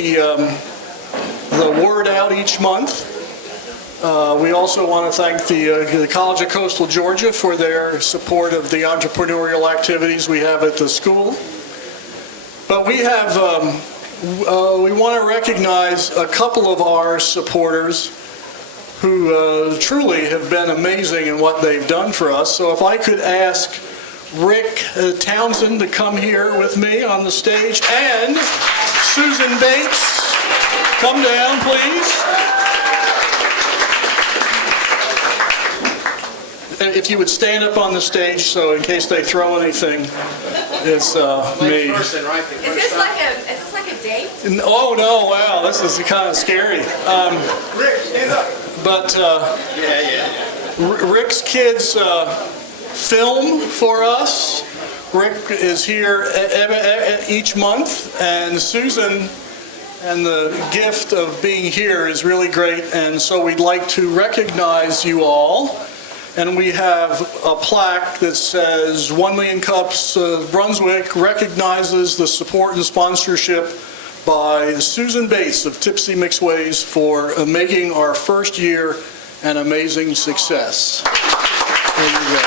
the word out each month. We also want to thank the College of Coastal Georgia for their support of the entrepreneurial activities we have at the school. But we have, we want to recognize a couple of our supporters who truly have been amazing in what they've done for us. So if I could ask Rick Townsend to come here with me on the stage, and Susan Bates, come down, please. If you would stand up on the stage, so in case they throw anything, it's me. Is this like a date? Oh no! Wow, this is kind of scary. Rick, stand up. But Rick's kids film for us. Rick is here each month, and Susan, and the gift of being here is really great. And so we'd like to recognize you all. And we have a plaque that says 1 Million Cups Brunswick recognizes the support and sponsorship by Susan Bates of Tipsy McSways for making our first year an amazing success. There you go.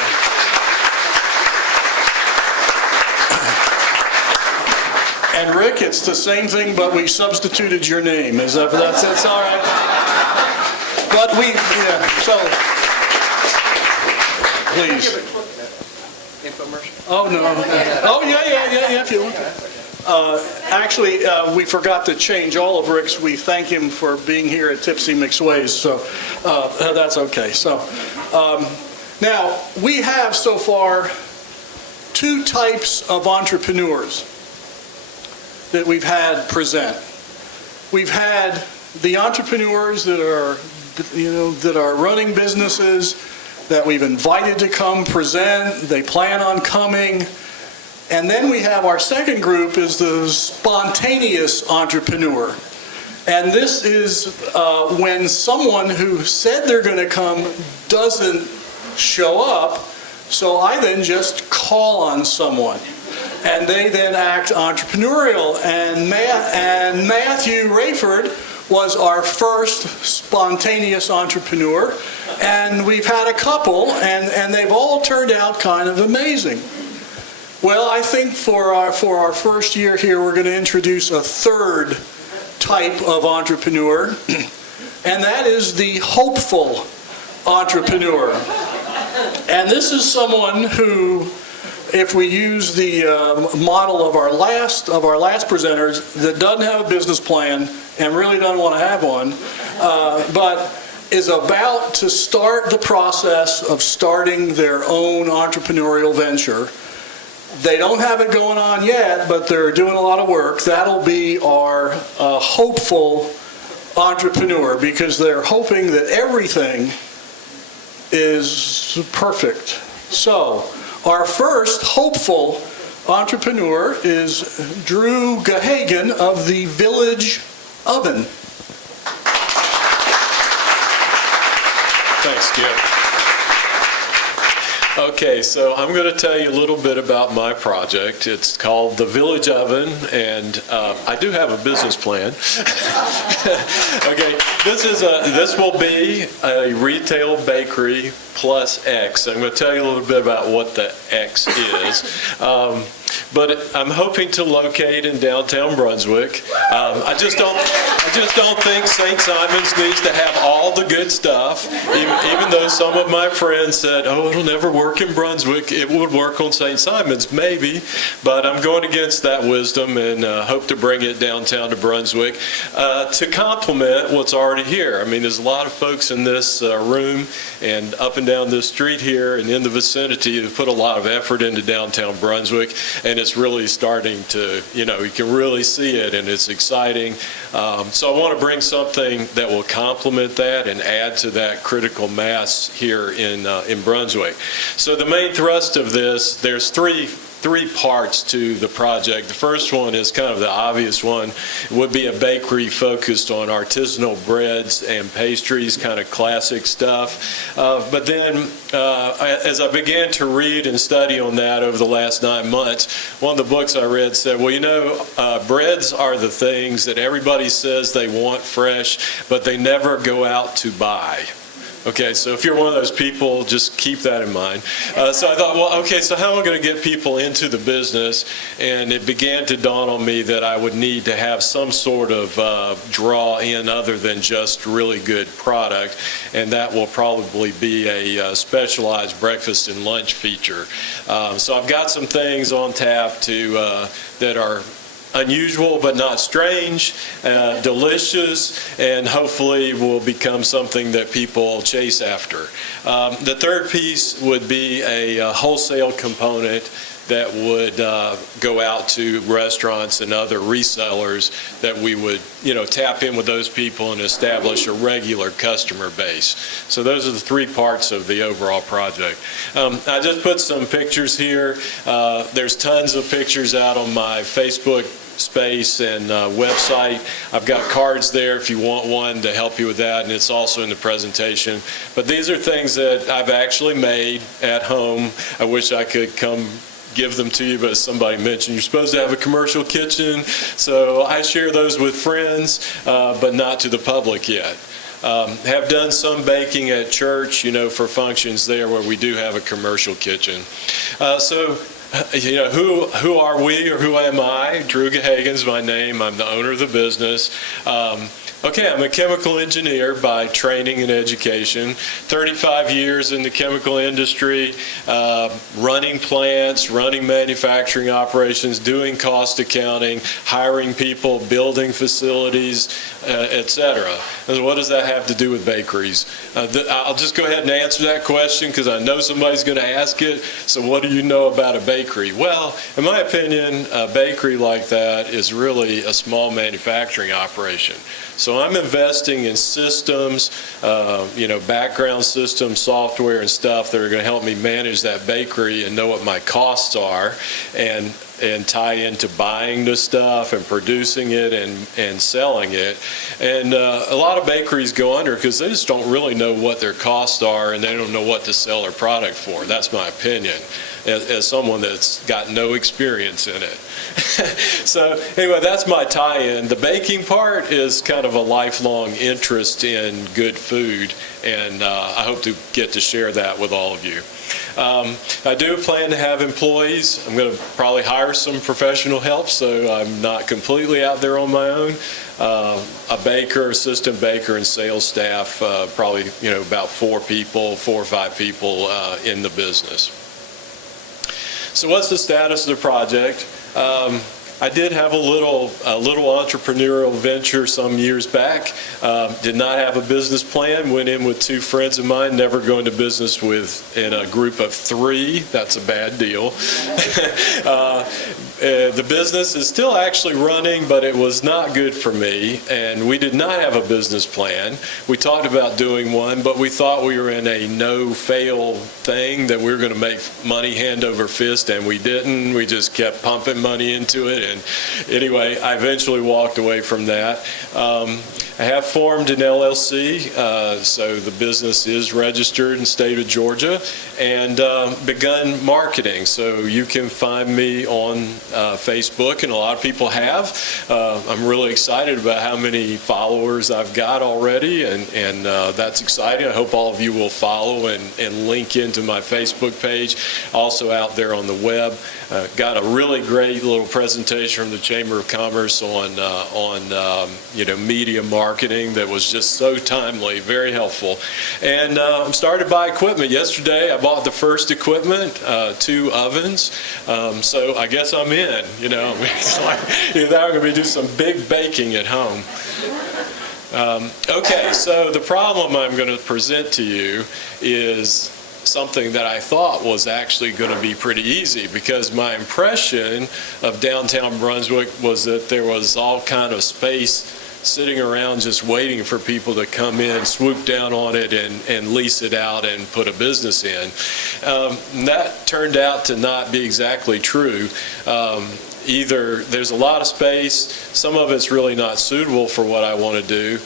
And Rick, it's the same thing, but we substituted your name. That's all right. But we, so. Please. Oh, no. Oh, yeah, if you want. Actually, we forgot to change all of Rick's. We thank him for being here at Tipsy McSway's, so that's okay. So now, we have so far two types of entrepreneurs that we've had present. We've had the entrepreneurs that are running businesses that we've invited to come present. They plan on coming. And then we have our second group is the spontaneous entrepreneur. And this is when someone who said they're going to come doesn't show up, so I then just call on someone. And they then act entrepreneurial. And Matthew Rayford was our first spontaneous entrepreneur. And we've had a couple, and they've all turned out kind of amazing. Well, I think for our first year here, we're going to introduce a third type of entrepreneur, and that is the hopeful entrepreneur. And this is someone who, if we use the model of our last presenters, that doesn't have a business plan and really doesn't want to have one, but is about to start the process of starting their own entrepreneurial venture. They don't have it going on yet, but they're doing a lot of work. That'll be our hopeful entrepreneur, because they're hoping that everything is perfect. So our first hopeful entrepreneur is Drew Gahagan of the Village Oven. Thanks, Skip. Okay, so I'm going to tell you a little bit about my project. It's called the Village Oven, and I do have a business plan. Okay, this will be a retail bakery plus X. I'm going to tell you a little bit about what the X is. But I'm hoping to locate in downtown Brunswick. I just don't think St. Simon's needs to have all the good stuff. Even though some of my friends said, "Oh, it'll never work in Brunswick. It would work on St. Simon's, maybe." But I'm going against that wisdom and hope to bring it downtown to Brunswick to complement what's already here. I mean, there's a lot of folks in this room and up and down this street here and in the vicinity who put a lot of effort into downtown Brunswick. And it's really starting to, you can really see it, and it's exciting. So I want to bring something that will complement that and add to that critical mass here in Brunswick. So the main thrust of this, there's three three parts to the project. The first one is kind of the obvious one. It would be a bakery focused on artisanal breads and pastries, kind of classic stuff. But then as I began to read and study on that over the last 9 months, one of the books I read said, well, you know, breads are the things that everybody says they want fresh, but they never go out to buy. Okay, so if you're one of those people, just keep that in mind. So I thought, well, okay, so how am I going to get people into the business? And it began to dawn on me that I would need to have some sort of draw in other than just really good product, and that will probably be a specialized breakfast and lunch feature. So I've got some things on tap that are unusual but not strange, delicious, and hopefully will become something that people chase after. The third piece would be a wholesale component that would go out to restaurants and other resellers that we would, tap in with those people and establish a regular customer base. So those are the three parts of the overall project. I just put some pictures here. There's tons of pictures out on my Facebook space and website. I've got cards there if you want one to help you with that, and it's also in the presentation. But these are things that I've actually made at home. I wish I could come give them to you, but as somebody mentioned, you're supposed to have a commercial kitchen, so I share those with friends, but not to the public yet. Have done some baking at church, for functions there where we do have a commercial kitchen. Who are we, or who am I? Drew Gahagan's my name. I'm the owner of the business. I'm a chemical engineer by training and education. 35 years in the chemical industry, running plants, running manufacturing operations, doing cost accounting, hiring people, building facilities, etc. And what does that have to do with bakeries? I'll just go ahead and answer that question because I know somebody's going to ask it. So what do you know about a bakery? Well, in my opinion, a bakery like that is really a small manufacturing operation. So I'm investing in systems, background systems, software and stuff that are going to help me manage that bakery and know what my costs are and tie into buying the stuff and producing it and selling it. And a lot of bakeries go under because they just don't really know what their costs are and they don't know what to sell their product for. That's my opinion as someone that's got no experience in it. So anyway, that's my tie-in. The baking part is kind of a lifelong interest in good food, and I hope to get to share that with all of you. I do plan to have employees. I'm going to probably hire some professional help, so I'm not completely out there on my own. A baker, assistant baker, and sales staff, probably about 4 or 5 people in the business. So what's the status of the project? I did have a little entrepreneurial venture some years back. Did not have a business plan. Went in with 2 friends of mine. Never go into business in a group of 3. That's a bad deal. The business is still actually running, but it was not good for me, and we did not have a business plan. We talked about doing one, but we thought we were in a no-fail thing, that we were going to make money hand over fist, and we didn't. We just kept pumping money into it, and anyway, I eventually walked away from that. I have formed an LLC, so the business is registered in the state of Georgia, and begun marketing. So you can find me on Facebook, and a lot of people have. I'm really excited about how many followers I've got already, and that's exciting. I hope all of you will follow and link into my Facebook page. Also out there on the web. Got a really great little presentation from the Chamber of Commerce on media marketing that was just so timely, very helpful. And I'm starting to buy equipment. Yesterday I bought the first equipment, 2 ovens. So I guess I'm in. It's like now I'm going to do some big baking at home. Okay, so the problem I'm going to present to you is something that I thought was actually going to be pretty easy, because my impression of downtown Brunswick was that there was all kind of space sitting around just waiting for people to come in, swoop down on it, and lease it out and put a business in. That turned out to not be exactly true. Either there's a lot of space, some of it's really not suitable for what I want to do.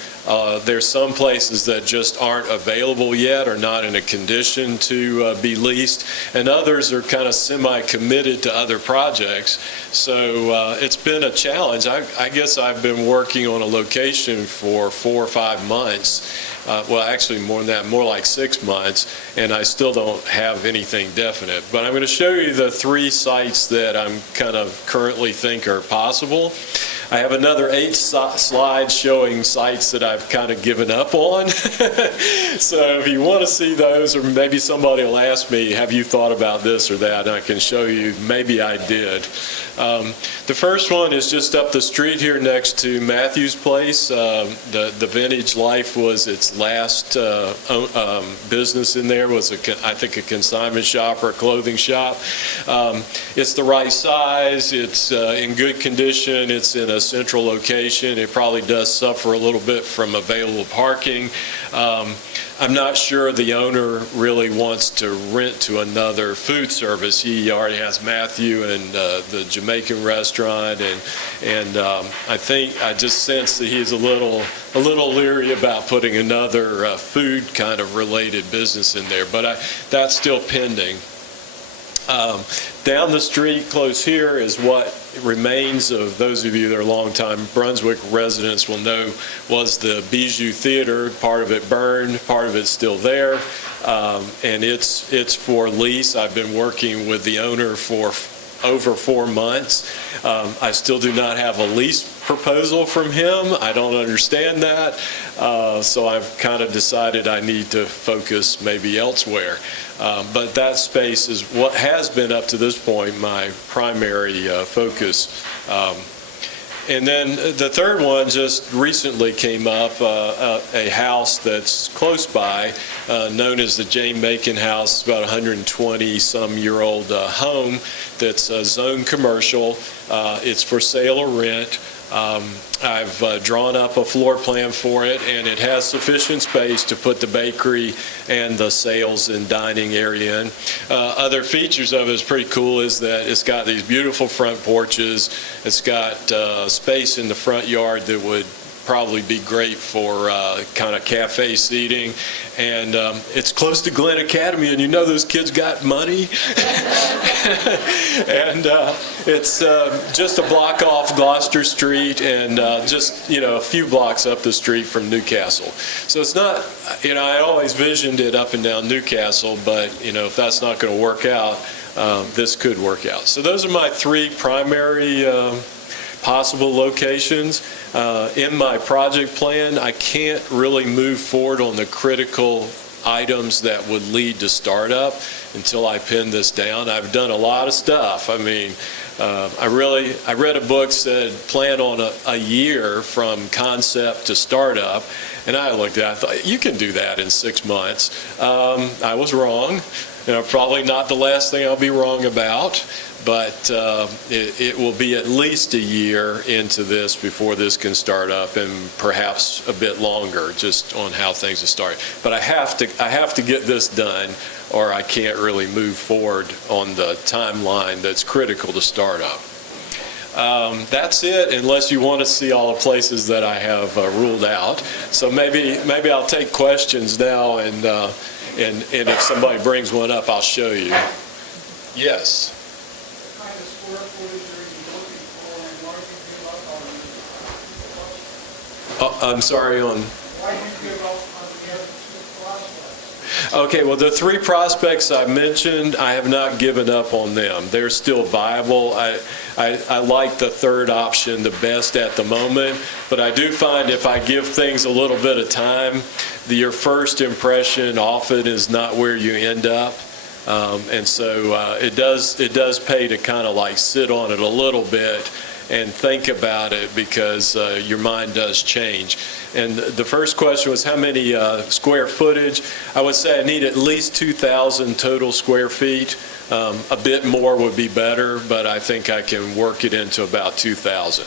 There's some places that just aren't available yet or not in a condition to be leased, and others are kind of semi-committed to other projects. So it's been a challenge. I guess I've been working on a location for 4 or 5 months. Well, actually more than that, more like 6 months, and I still don't have anything definite. But I'm going to show you the 3 sites that I'm kind of currently think are possible. I have another 8 slides showing sites that I've kind of given up on. So if you want to see those, or maybe somebody will ask me, have you thought about this or that, and I can show you maybe I did. The first one is just up the street here next to Matthew's Place. The Vintage Life was its last business in there, was I think a consignment shop or a clothing shop. It's the right size, it's in good condition, it's in a central location. It probably does suffer a little bit from available parking. I'm not sure the owner really wants to rent to another food service. He already has Matthew and the Jamaican restaurant, and I think I just sense that he's a little leery about putting another food kind of related business in there, but that's still pending. Down the street close here is what remains of, those of you that are longtime Brunswick residents will know, was the Bijou Theater. Part of it burned, part of it's still there, and it's for lease. I've been working with the owner for over 4 months. I still do not have a lease proposal from him. I don't understand that, so I've kind of decided I need to focus maybe elsewhere. But that space is what has been up to this point my primary focus. And then the third one just recently came up, a house that's close by, known as the Jane Macon House. It's about 120-some-year-old home that's zone commercial. It's for sale or rent. I've drawn up a floor plan for it, and it has sufficient space to put the bakery and the sales and dining area in. Other features of it is pretty cool is that it's got these beautiful front porches. It's got space in the front yard that would probably be great for kind of cafe seating, and it's close to Glen Academy, and you know those kids got money. And it's just a block off Gloucester Street, and just a few blocks up the street from Newcastle. So it's not, I always visioned it up and down Newcastle, but if that's not going to work out, this could work out. So those are my 3 primary possible locations. In my project plan, I can't really move forward on the critical items that would lead to startup until I pin this down. I've done a lot of stuff. I mean, I read a book said plan on a year from concept to startup, and I looked at it, I thought, you can do that in 6 months. I was wrong. Probably not the last thing I'll be wrong about, but it will be at least a year into this before this can start up, and perhaps a bit longer, just on how things are starting. But I have to get this done, or I can't really move forward on the timeline that's critical to start up. That's it, unless you want to see all the places that I have ruled out. So maybe I'll take questions now, and if somebody brings one up, I'll show you. Yes. What kind of square footage are you looking for, and why did you give up on I'm sorry, on... why did you give up on the other 2 prospects? Okay, well, the 3 prospects I mentioned, I have not given up on them. They're still viable. I like the third option the best at the moment, but I do find if I give things a little bit of time, your first impression often is not where you end up. And so it does pay to kind of like sit on it a little bit and think about it, because your mind does change. And the first question was how many square footage. I would say I need at least 2,000 total square feet. A bit more would be better, but I think I can work it into about 2,000.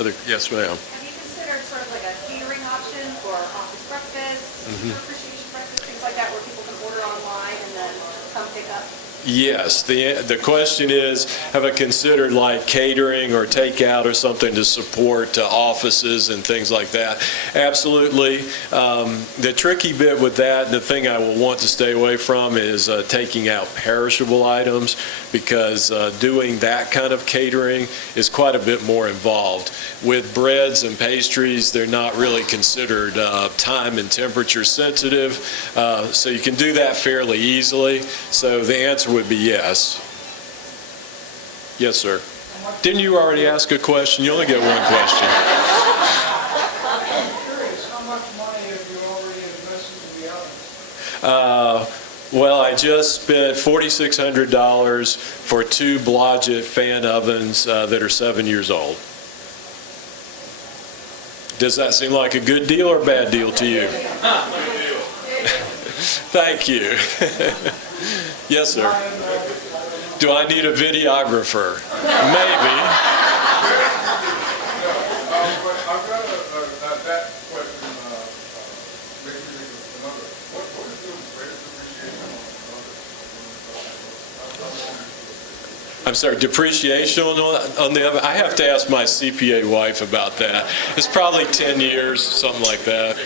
Yes, ma'am. Have you considered sort of like a catering option for office breakfast, appreciation breakfast, things like that, where people can order online and then come pick up? Yes, the question is, have I considered like catering or takeout or something to support offices and things like that? Absolutely. The tricky bit with that, the thing I will want to stay away from is taking out perishable items, because doing that kind of catering is quite a bit more involved. With breads and pastries, they're not really considered time and temperature sensitive, so you can do that fairly easily. So the answer would be yes. Yes, sir. Didn't you already ask a question? You only get one question. I'm curious, how much money have you already invested in the ovens? Well, I just spent $4,600 for 2 Blodgett fan ovens that are 7 years old. Does that seem like a good deal or a bad deal to you? Thank you. Yes, sir. Do I need a videographer? Maybe. I've got that question, maybe another. What is the greatest appreciation on I'm sorry, depreciation on the oven? I have to ask my CPA wife about that. It's probably 10 years, something like that.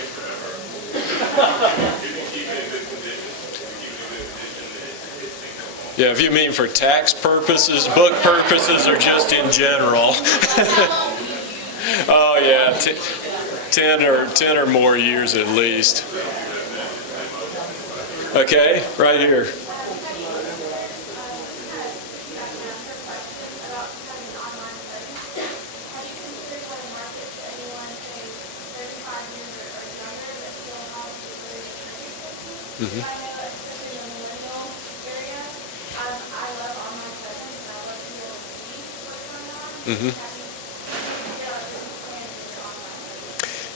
Yeah, if you mean for tax purposes, book purposes, or just in general. Oh, yeah, 10 or more years at least. Okay, right here.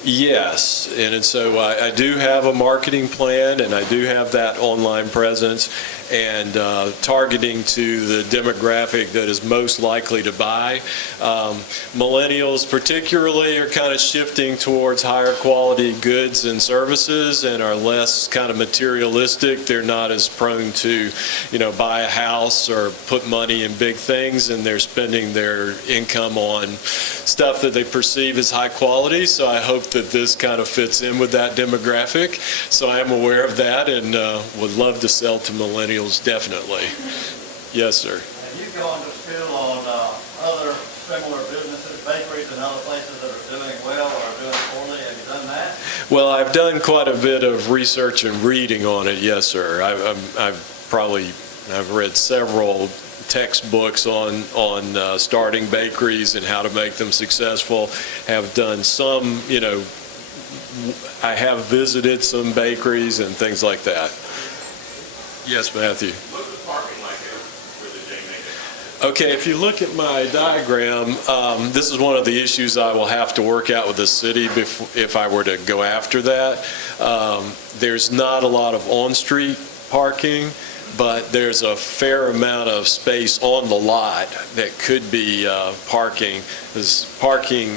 Yes, and so I do have a marketing plan, and I do have that online presence, and targeting to the demographic that is most likely to buy. Millennials particularly are kind of shifting towards higher quality goods and services and are less kind of materialistic. They're not as prone to, buy a house or put money in big things, and they're spending their income on stuff that they perceive as high quality. So I hope that this kind of fits in with that demographic. So I am aware of that and would love to sell to millennials, definitely. Yes, sir. Have you gone to school on other similar businesses, bakeries and other places that are doing well or doing poorly? Have you done that? Well, I've done quite a bit of research and reading on it, yes, sir. I've read several textbooks on starting bakeries and how to make them successful. Have done some, I have visited some bakeries and things like that. Yes, Matthew. What's the parking like where the J Make? Okay, if you look at my diagram, this is one of the issues I will have to work out with the city if I were to go after that. There's not a lot of on-street parking, but there's a fair amount of space on the lot that could be parking. Because parking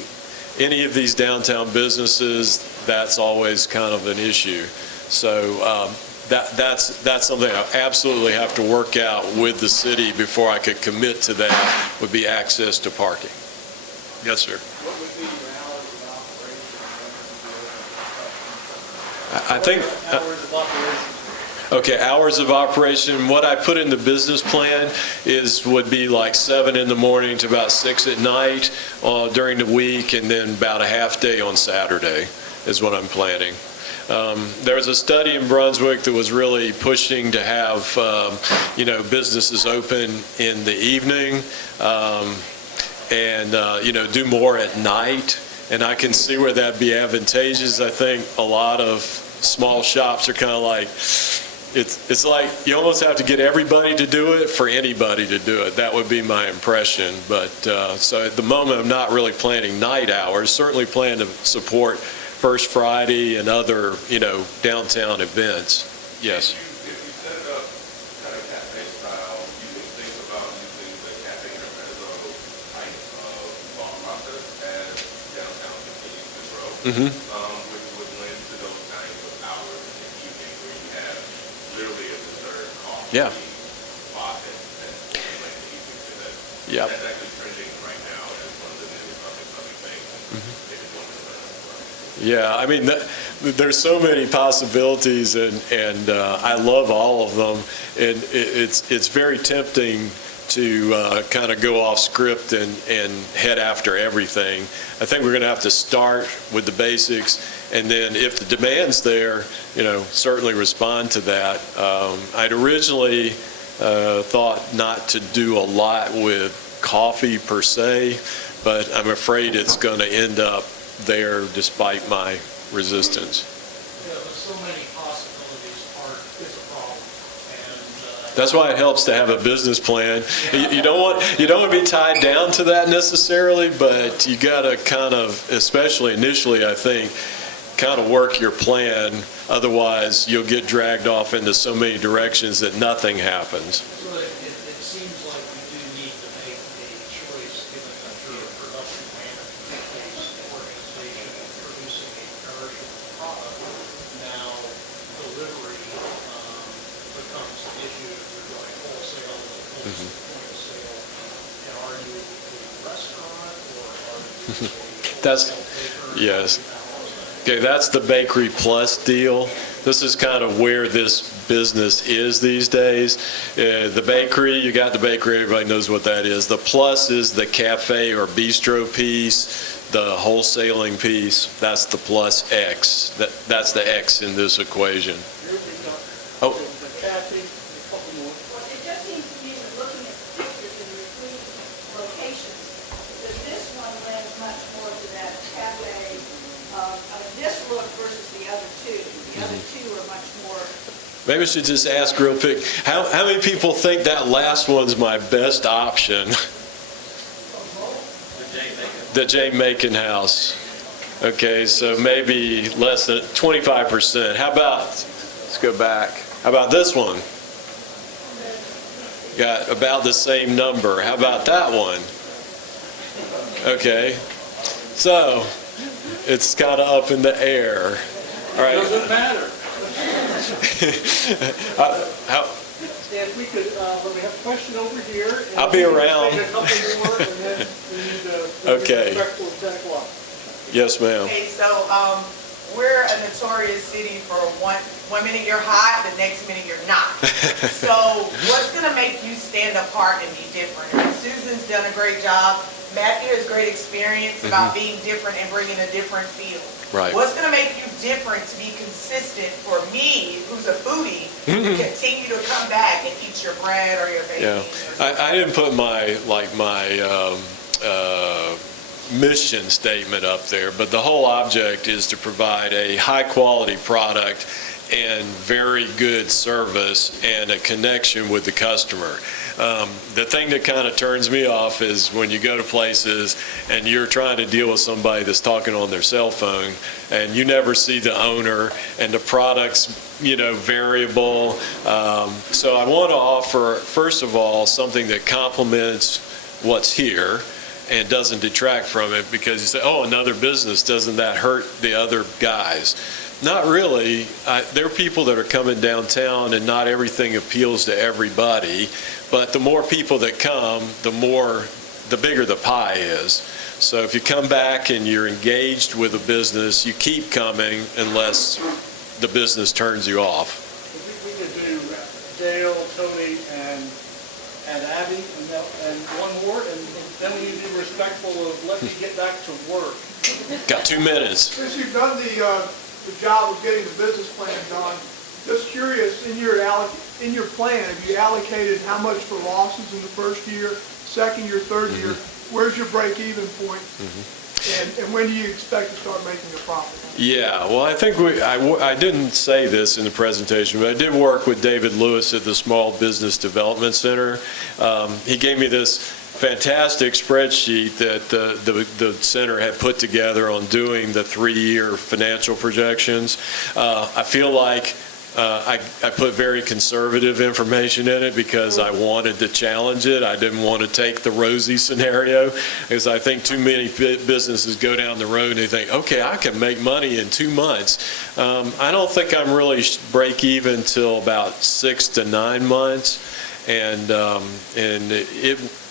any of these downtown businesses, that's always kind of an issue. So that's something I absolutely have to work out with the city before I could commit to that, would be access to parking. Yes, sir. What would be your hours of operation? I think. Hours of operation. Okay, hours of operation, what I put in the business plan would be like 7 in the morning to about 6 at night during the week, and then about a half day on Saturday is what I'm planning. There was a study in Brunswick that was really pushing to have, businesses open in the evening and do more at night. And I can see where that'd be advantageous. I think a lot of small shops are kind of like, it's like you almost have to get everybody to do it for anybody to do it. That would be my impression. But so at the moment, I'm not really planning night hours. Certainly plan to support First Friday and other, downtown events. Yes. If you set it up kind of cafe style, you can think about using the cafe as a type of thought process as which would lend to those kinds of hours in the evening where you have literally a dessert, coffee, Yeah. spot that's like the evening to that. Yep. That's actually trending right now as one of the new up-and-coming things. It is one of the Yeah, I mean, there's so many possibilities, and I love all of them. And it's very tempting to kind of go off script and head after everything. I think we're going to have to start with the basics, and then if the demand's there, certainly respond to that. I'd originally thought not to do a lot with coffee per se, but I'm afraid it's going to end up there despite my resistance. Yeah, there's so many possibilities is a problem. And, That's why it helps to have a business plan. You don't want to be tied down to that necessarily, but you got to kind of, especially initially, I think, kind of work your plan. Otherwise, you'll get dragged off into so many directions that nothing happens. so it seems like we do need to make a choice given that you're a production management-based organization and producing a perishable product. Now, delivery becomes an issue if you're going wholesale as opposed to point of sale. And are you a restaurant or are you a That's- wholesale baker? yes. Okay, that's the Bakery Plus deal. This is kind of where this business is these days. The bakery, you got the bakery, everybody knows what that is. The plus is the cafe or bistro piece, the wholesaling piece. That's the plus X. That's the X in this equation. Oh. Kathy, a couple more. Well, it just seems to me that looking at the pictures in between locations, that this one lends much more to that cafe, this look versus the other two. The other two are much more. Maybe we should just ask real quick, how many people think that last one's my best option? The J. Macon House. Okay, so maybe less than 25%. How about, let's go back. How about this one? Got about the same number. How about that one? Okay, so it's kind of up in the air. All right. Doesn't matter. How, And we could, let me have a question over here. and I'll be we can around. take a couple more, and then we need to. Okay. Respectful of 10 o'clock. yes, ma'am. Okay, so we're a notorious city for one minute you're hot, the next minute you're not. So what's going to make you stand apart and be different? I mean, Susan's done a great job. Matthew has great experience about being different and bringing a different feel. Right. What's going to make you different to be consistent for me, who's a foodie, to continue to come back and eat your bread or your Yeah, bacon? I didn't put my mission statement up there, but the whole object is to provide a high-quality product and very good service and a connection with the customer. The thing that kind of turns me off is when you go to places and you're trying to deal with somebody that's talking on their cell phone and you never see the owner and the product's, variable. So I want to offer, first of all, something that complements what's here and doesn't detract from it, because you say, oh, another business, doesn't that hurt the other guys? Not really. There are people that are coming downtown and not everything appeals to everybody, but the more people that come, the bigger the pie is. So if you come back and you're engaged with a business, you keep coming unless the business turns you off. We could do Dale, Tony, and Abby, and one more, and then we need to be respectful of let me get back to work. Got 2 minutes. Since you've done the job of getting the business plan done, just curious, in your plan, have you allocated how much for losses in the first year, second year, third year? Where's your break-even point? And when do you expect to start making a profit? Yeah, well, I think I didn't say this in the presentation, but I did work with David Lewis at the Small Business Development Center. He gave me this fantastic spreadsheet that the center had put together on doing the 3-year financial projections. I feel like I put very conservative information in it because I wanted to challenge it. I didn't want to take the rosy scenario, because I think too many businesses go down the road and they think, okay, I can make money in 2 months. I don't think I'm really break even till about 6 to 9 months. And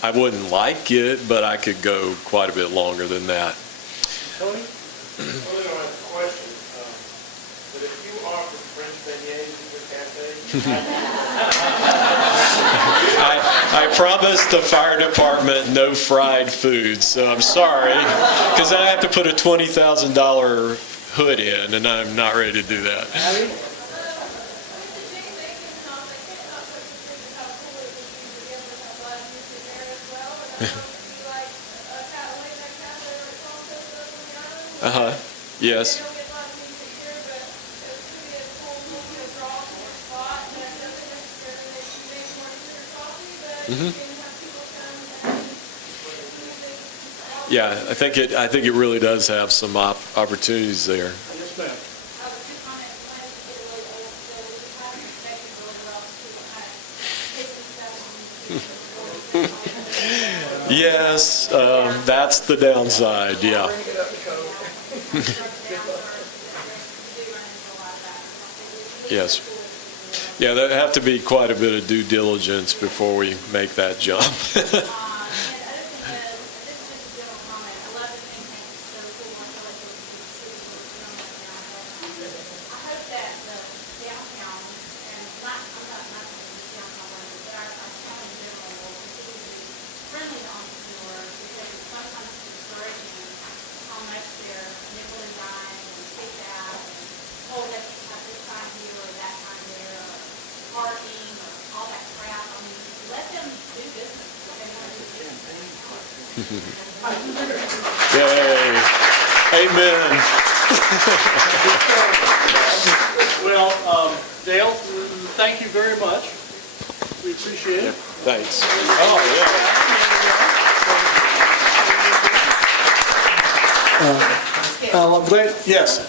I wouldn't like it, but I could go quite a bit longer than that. Tony? I really don't have a question, but if you offered French beignets at your cafe, I promised the fire department no fried food, so I'm sorry, because I have to put a $20,000 hood in, and I'm not ready to do that. Yes. Yeah, I think it really does have some opportunities there. Yes, ma'am. Yes, that's the downside, yeah. Yes. Yeah, there have to be quite a bit of due diligence before we make that jump. Yay. Amen. Well, Dale, thank you very much. We appreciate it. Thanks. Oh, I'm glad, yes,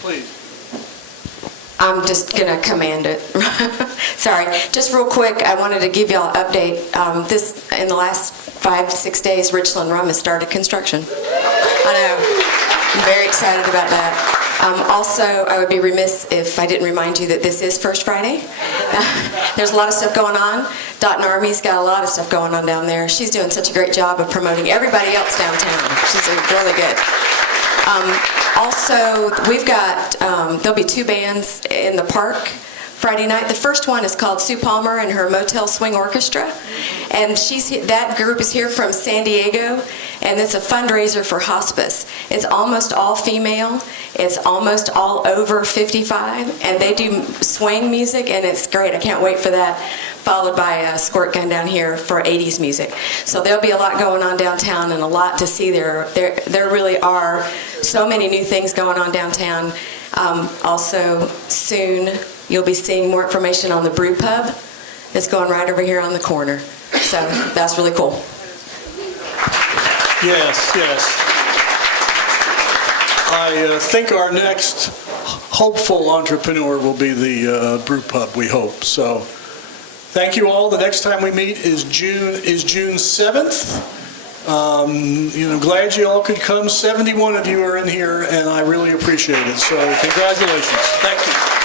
please. I'm just going to command it. Sorry, just real quick, I wanted to give y'all an update. In the last 5-6 days, Richland Rum has started construction. I know, I'm very excited about that. Also, I would be remiss if I didn't remind you that this is First Friday. There's a lot of stuff going on. Dot and Army's got a lot of stuff going on down there. She's doing such a great job of promoting everybody else downtown. She's doing really good. Also, we've got, there'll be 2 bands in the park Friday night. The first one is called Sue Palmer and her Motel Swing Orchestra. And that group is here from San Diego, and it's a fundraiser for hospice. It's almost all female. It's almost all over 55, and they do swing music, and it's great. I can't wait for that, followed by a squirt gun down here for 80s music. So there'll be a lot going on downtown and a lot to see there. There really are so many new things going on downtown. Also, soon you'll be seeing more information on the brew pub. It's going right over here on the corner. So that's really cool. Yes. I think our next hopeful entrepreneur will be the brew pub, we hope. So thank you all. The next time we meet is June 7th. Glad you all could come. 71 of you are in here, and I really appreciate it. So congratulations. Thank you.